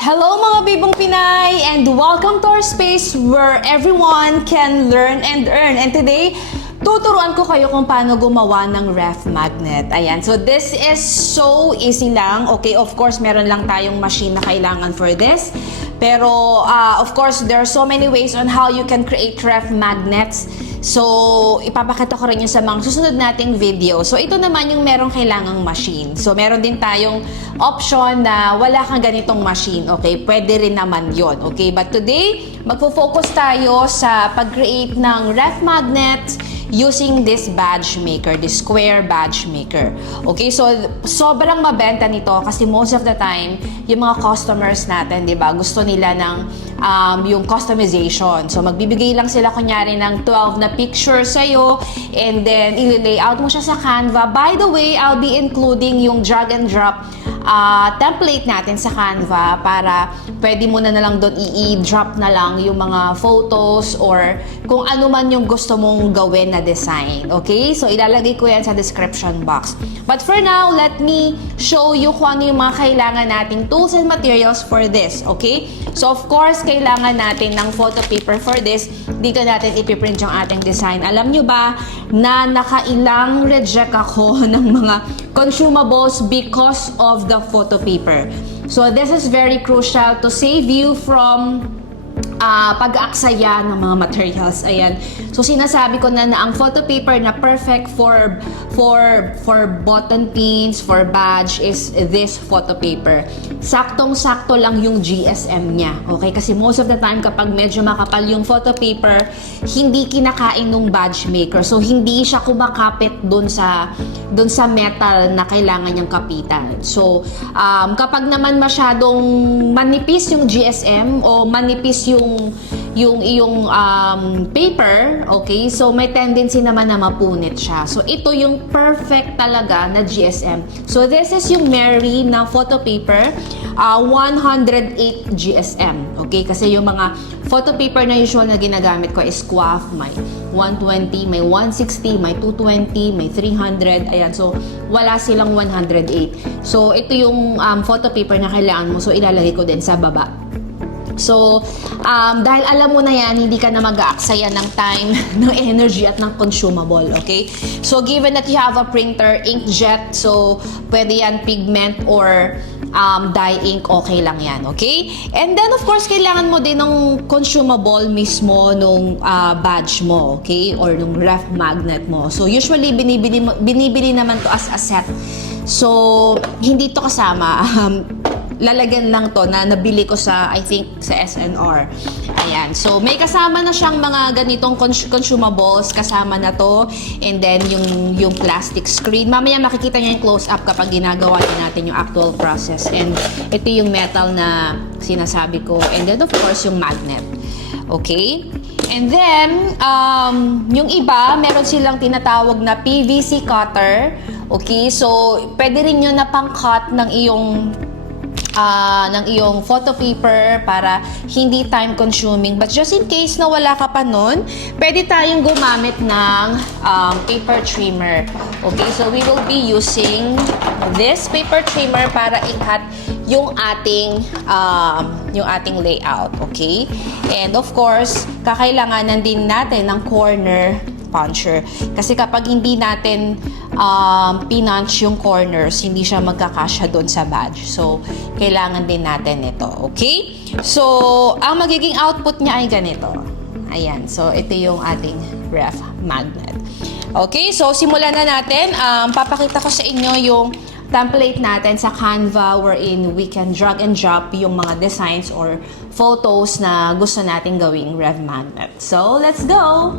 Hello mga Bibong Pinay, and welcome to our space where everyone can learn and earn. And today, tuturuan ko kayo kung paano gumawa ng ref magnet. Ayan, so this is so easy lang. Okay, of course, meron lang tayong machine na kailangan for this. Pero, of course, there are so many ways on how you can create ref magnets. So, ipapakita ko rin yun sa mga susunod nating video. So, ito naman yung merong kailangang machine. So, meron din tayong option na wala kang ganitong machine. Okay, pwede rin naman yon. Okay, but today, magfo-focus tayo sa pag-create ng ref magnet using this badge maker, this square badge maker. Okay, so sobrang mabenta nito kasi most of the time, yung mga customers natin, di ba, gusto nila ng yung customization. So, magbibigay lang sila kunyari ng 12 na pictures sa'yo and then i-layout mo siya sa Canva. By the way, I'll be including yung drag and drop template natin sa Canva para pwede mo na lang doon i-drop na lang yung mga photos or kung ano man yung gusto mong gawin na design. Okay? So, ilalagay ko yan sa description box. But for now, let me show you kung ano yung mga kailangan nating tools and materials for this. Okay? So, of course, kailangan natin ng photo paper for this. Dito natin ipiprint yung ating design. Alam nyo ba na nakailang reject ako ng mga consumables because of the photo paper. So, this is very crucial to save you from pag-aaksaya ng mga materials. Ayan. So, sinasabi ko na ang photo paper na perfect for button pins, for badge is this photo paper. Saktong-sakto lang yung GSM niya. Okay? Kasi most of the time, kapag medyo makapal yung photo paper, hindi kinakain ng badge maker. So, hindi siya kumakapit dun sa metal na kailangan niyang kapitan. So, kapag naman masyadong manipis yung GSM o manipis yung iyong paper, okay, so may tendency naman na mapunit siya. So, ito yung perfect talaga na GSM. So, this is yung Mary na photo paper, 108 GSM. Okay, kasi yung mga photo paper na usual na ginagamit ko is QAF, may 120, may 160, may 220, may 300. Ayan, so wala silang 108. So, ito yung photo paper na kailangan mo. So, ilalagay ko din sa baba. So, dahil alam mo na yan, hindi ka na mag-aaksaya ng time, ng energy at ng consumable, okay? So, given that you have a printer, inkjet, so pwede yan pigment or dye ink, okay lang yan, okay? And then, of course, kailangan mo din ng consumable mismo nung badge mo, okay? Or nung ref magnet mo. So, usually, binibili naman to as a set. So, hindi to kasama. Lalagyan lang to na nabili ko sa, I think, sa SNR. Ayan. So, may kasama na siyang mga ganitong consumables. Kasama na to. And then, yung plastic screen. Mamaya makikita niyo yung close-up kapag ginagawa natin yung actual process. And ito yung metal na sinasabi ko. And then, of course, yung magnet. Okay? And then, yung iba, meron silang tinatawag na PVC cutter. Okay? So, pwede rin yun na pang-cut ng iyong photo paper para hindi time consuming. But just in case na wala ka pa nun, pwede tayong gumamit ng paper trimmer. Okay, so we will be using this paper trimmer para i-cut yung ating layout. Okay, and of course, kakailanganan din natin ng corner puncher. Kasi kapag hindi natin pinunch yung corners, hindi siya magkakasya doon sa badge. So, kailangan din natin ito. Okay? So, ang magiging output niya ay ganito. Ayan. So, ito yung ating ref magnet. Okay? So, simulan na natin. Papakita ko sa inyo yung template natin sa Canva wherein we can drag and drop yung mga designs or photos na gusto nating gawing ref magnet. So, let's go!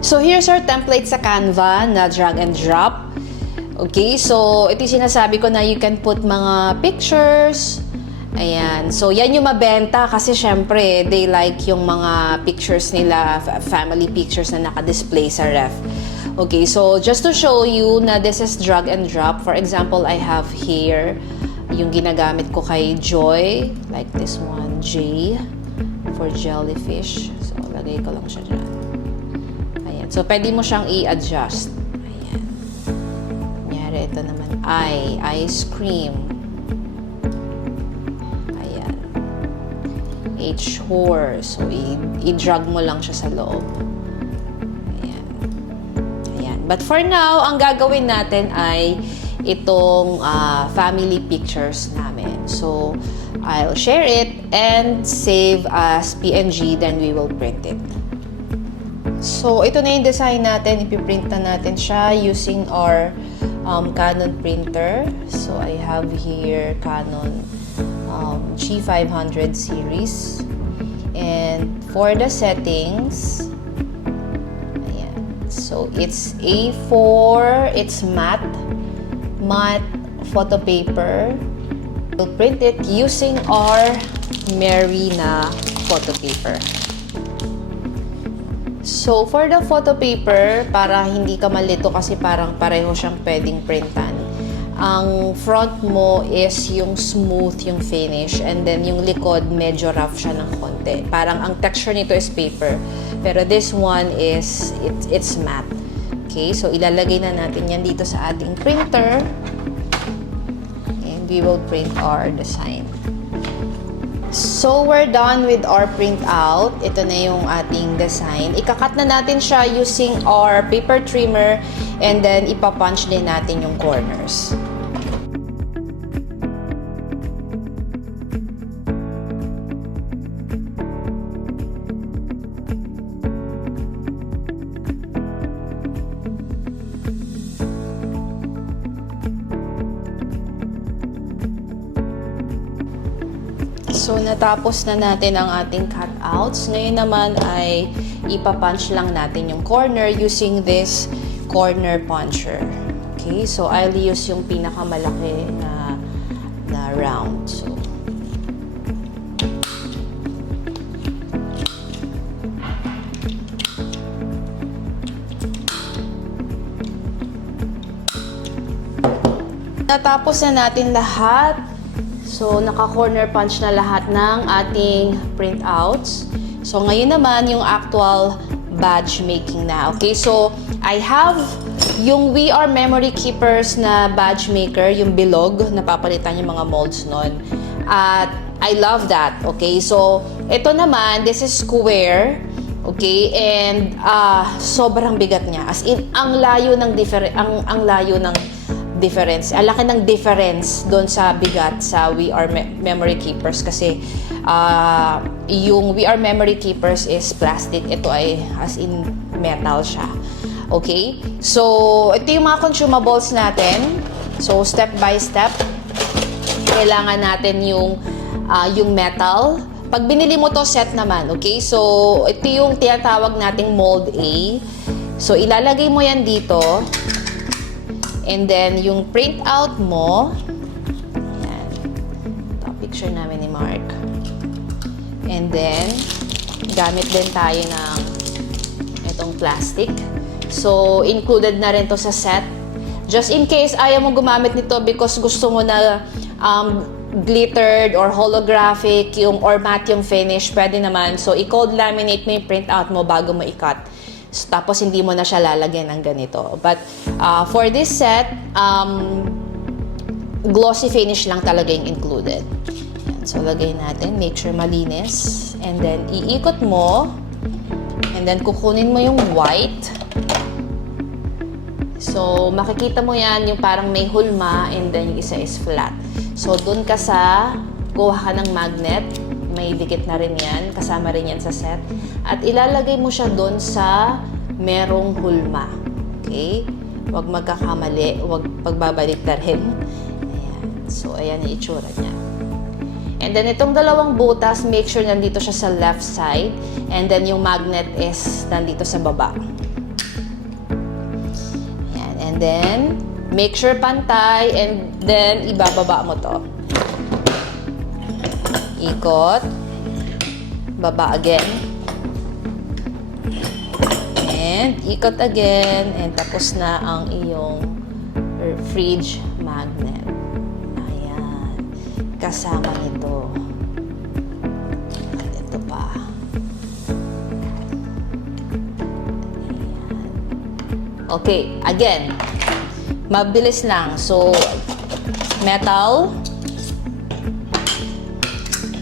So, here's our template sa Canva na drag and drop. Okay, so ito yung sinasabi ko na you can put mga pictures. Ayan. So, yan yung mabenta kasi syempre, they like yung mga pictures nila, family pictures na naka-display sa ref. Okay, so just to show you na this is drag and drop. For example, I have here yung ginagamit ko kay Joy. Like this one, J for jellyfish. So, lagay ko lang siya dyan. Ayan. So, pwede mo siyang i-adjust. Ayan. Kunyari, ito naman, ice cream. H-horse. So, i-drag mo lang siya sa loob. Ayan. Ayan. But for now, ang gagawin natin ay itong family pictures namin. So, I'll share it and save as PNG, then we will print it. So, ito na yung design natin. Ipiprint na natin siya using our Canon printer. So, I have here Canon G500 series. And for the settings, ayan. So it's A4, it's matte photo paper. We'll print it using our Marina photo paper. So for the photo paper, para hindi ka malito kasi parang pareho siyang pwedeng printan. Ang front mo is yung smooth yung finish, and then yung likod medyo rough siya ng konti. Parang ang texture nito is paper, pero this one is it's matte. Okay, so ilalagay na natin yan dito sa ating printer and we will print our design. So we're done with our print out. Ito na yung ating design. Ikakat na natin siya using our paper trimmer, and then ipapunch din natin yung corners. So, natapos na natin ang ating cutouts. Ngayon naman ay ipapunch lang natin yung corner using this corner puncher. Okay, so I'll use yung pinakamalaki na round. So, natapos na natin lahat. So, naka-corner punch na lahat ng ating printouts. So, ngayon naman yung actual badge making na. Okay, so I have yung We Are Memory Keepers na badge maker, yung bilog, napapalitan yung mga molds nun. At I love that. Okay, so ito naman, this is square. Okay, and sobrang bigat niya. As in, ang layo ng difference. Ang laki ng difference doon sa bigat sa We Are Memory Keepers kasi yung We Are Memory Keepers is plastic. Ito ay as in metal siya. Okay? So, ito yung mga consumables natin. So, step by step, kailangan natin yung metal. Pag binili mo to set naman, okay? So, ito yung tinatawag nating mold A. So, ilalagay mo yan dito. And then, yung printout mo, yan. Ito, picture namin ni Mark. And then, gamit din tayo ng itong plastic. So, included na rin to sa set. Just in case ayaw mo gumamit nito because gusto mo na glittered or holographic or matte yung finish, pwede naman. So, i-cold laminate mo yung printout mo bago mo i-cut. So, tapos hindi mo na siya lalagyan ng ganito. But for this set, glossy finish lang talaga yung included. Yan. So, lagay natin. Make sure malinis. And then, iikot mo. And then, kukunin mo yung white. So, makikita mo yan, yung parang may hulma, and then yung isa is flat. So, dun ka kuha ka ng magnet. May dikit na rin yan. Kasama rin yan sa set. At ilalagay mo siya dun sa merong hulma. Okay? Huwag magkakamali. Huwag pagbabalik na rin. Ayan. So, ayan yung itsura niya. And then, itong dalawang butas, make sure nandito siya sa left side. And then, yung magnet is nandito sa baba. And then, make sure pantay and then ibababa mo to. Ikot. Baba again. And ikot again. And tapos na ang iyong fridge magnet. Ayan. Kasama nito. At ito pa. Ayan. Okay. Again. Mabilis lang. So, metal.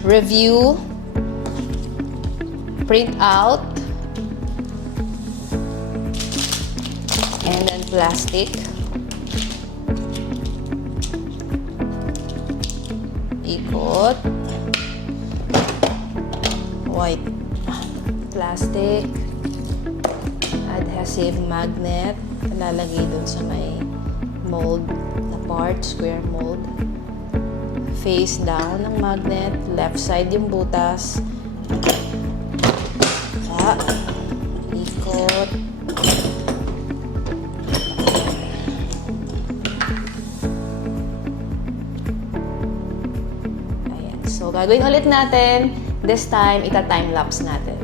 Review. Print out. And then plastic. Ikot. White plastic. Adhesive magnet. Lalagay dun sa may mold na part, square mold. Face down ng magnet. Left side yung butas. Ikot. Ayan. So, gagawin ulit natin. This time, ita-time-lapse natin.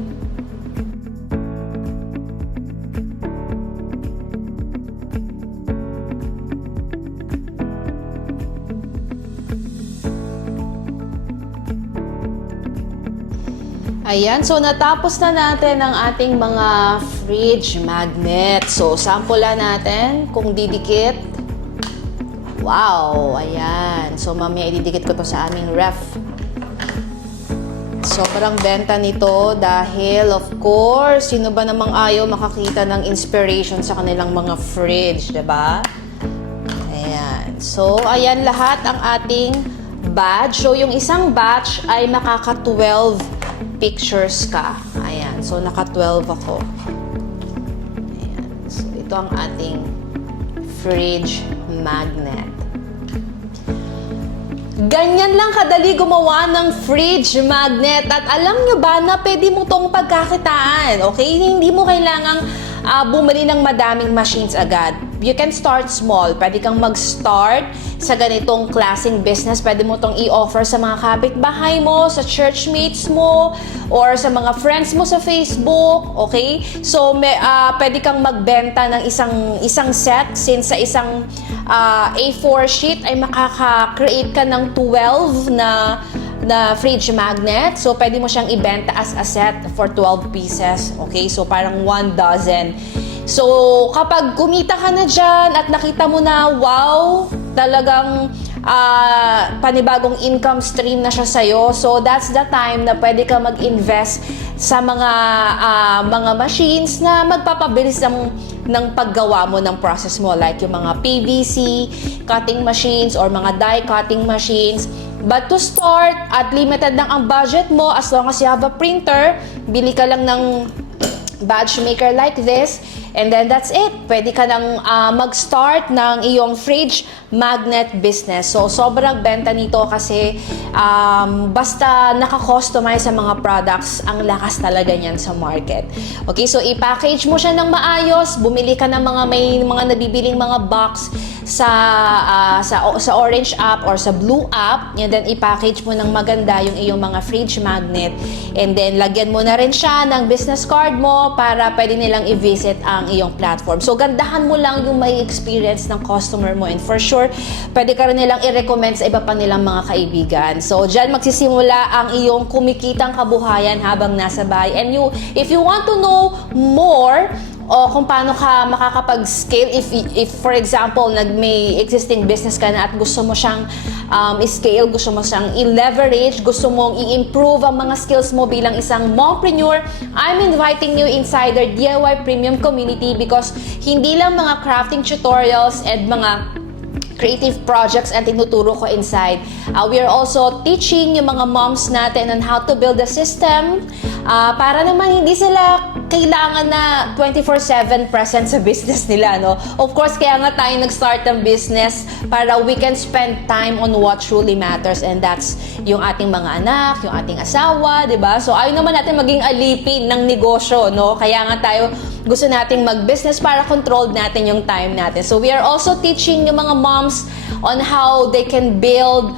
Ayan, so natapos na natin ang ating mga fridge magnet. So, sample natin kung didikit. Wow, ayan. So, mamaya ididikit ko to sa aming ref. Sobrang benta nito dahil, of course, sino ba namang ayaw makakita ng inspiration sa kanilang mga fridge, diba? Ayan. So, ayan lahat ang ating batch. So, yung isang batch ay makaka-12 pictures ka. Ayan. So, naka-12 ako. Ayan. So, ito ang ating fridge magnet. Ganyan lang kadali gumawa ng fridge magnet. At alam nyo ba na pwede mo tong pagkakitaan? Okay? Hindi mo kailangang bumili ng madaming machines agad. You can start small. Pwede kang mag-start sa ganitong klaseng business. Pwede mo tong i-offer sa mga kapitbahay mo, sa churchmates mo, or sa mga friends mo sa Facebook. Okay? So, pwede kang magbenta ng isang set since sa isang A4 sheet ay makaka-create ka ng 12 na fridge magnet. So, pwede mo siyang ibenta as a set for 12 pieces. Okay? So, parang 1 dozen. So, kapag kumita ka na dyan at nakita mo na, wow, talagang panibagong income stream na siya sa'yo. So, that's the time na pwede ka mag-invest sa mga machines na magpapabilis ng paggawa mo ng process mo. Like yung mga PVC cutting machines or mga die cutting machines. But to start, at limited lang ang budget mo, as long as you have a printer, bili ka lang ng batch maker like this. And then that's it. Pwede ka nang mag-start ng iyong fridge magnet business. So, sobrang benta nito kasi basta naka-customize sa mga products, ang lakas talaga niyan sa market. Okay, so i-package mo siya ng maayos. Bumili ka ng may mga nabibiling mga box sa Orange app or sa Blue app. And then i-package mo ng maganda yung iyong mga fridge magnet. And then lagyan mo na rin siya ng business card mo para pwede nilang i-visit ang iyong platform. So, gandahan mo lang yung may experience ng customer mo and for sure, pwede ka rin nilang i-recommend sa iba pa nilang mga kaibigan. So, dyan magsisimula ang iyong kumikitang kabuhayan habang nasa bahay. And if you want to know more o kung paano ka makakapag-scale, if for example, may existing business ka na at gusto mo siyang i-scale, gusto mo siyang i-leverage, gusto mong i-improve ang mga skills mo bilang isang mompreneur, I'm inviting you inside our DIY Premium Community because hindi lang mga crafting tutorials and mga creative projects ang tinuturo ko inside. We are also teaching yung mga moms natin on how to build a system para naman hindi sila kailangan na 24/7 present sa business nila, no? Of course, kaya nga tayo nag-start ng business para we can spend time on what truly matters and that's yung ating mga anak, yung ating asawa, di ba? So, ayaw naman natin maging alipin ng negosyo, no? Kaya nga tayo gusto nating mag-business para controlled natin yung time natin. So we are also teaching yung mga moms on how they can build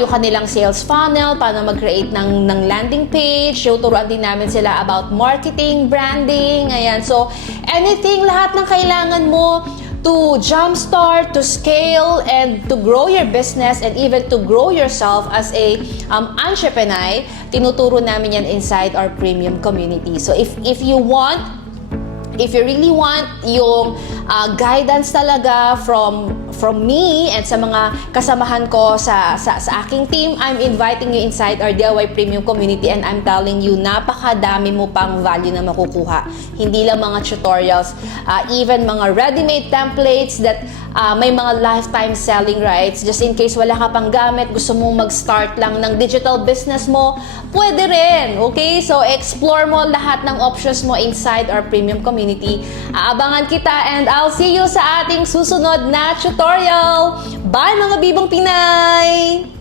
yung kanilang sales funnel, paano mag-create ng landing page. Tuturuan din namin sila about marketing, branding, ayan. So, anything, lahat ng kailangan mo to jumpstart, to scale, and to grow your business, and even to grow yourself as a entrepreneur, tinuturo namin yan inside our premium community. So, if you really want yung guidance talaga from me and sa mga kasamahan ko sa aking team, I'm inviting you inside our DIY Premium Community, and I'm telling you, napakadami mo pang value na makukuha. Hindi lang mga tutorials, even mga ready-made templates that may mga lifetime selling rights. Just in case wala ka pang gamit, gusto mong mag-start lang ng digital business mo, pwede rin. Okay? So, explore mo lahat ng options mo inside our Premium Community. Aabangan kita, and I'll see you sa ating susunod na tutorial. Bye mga Bibong Pinay!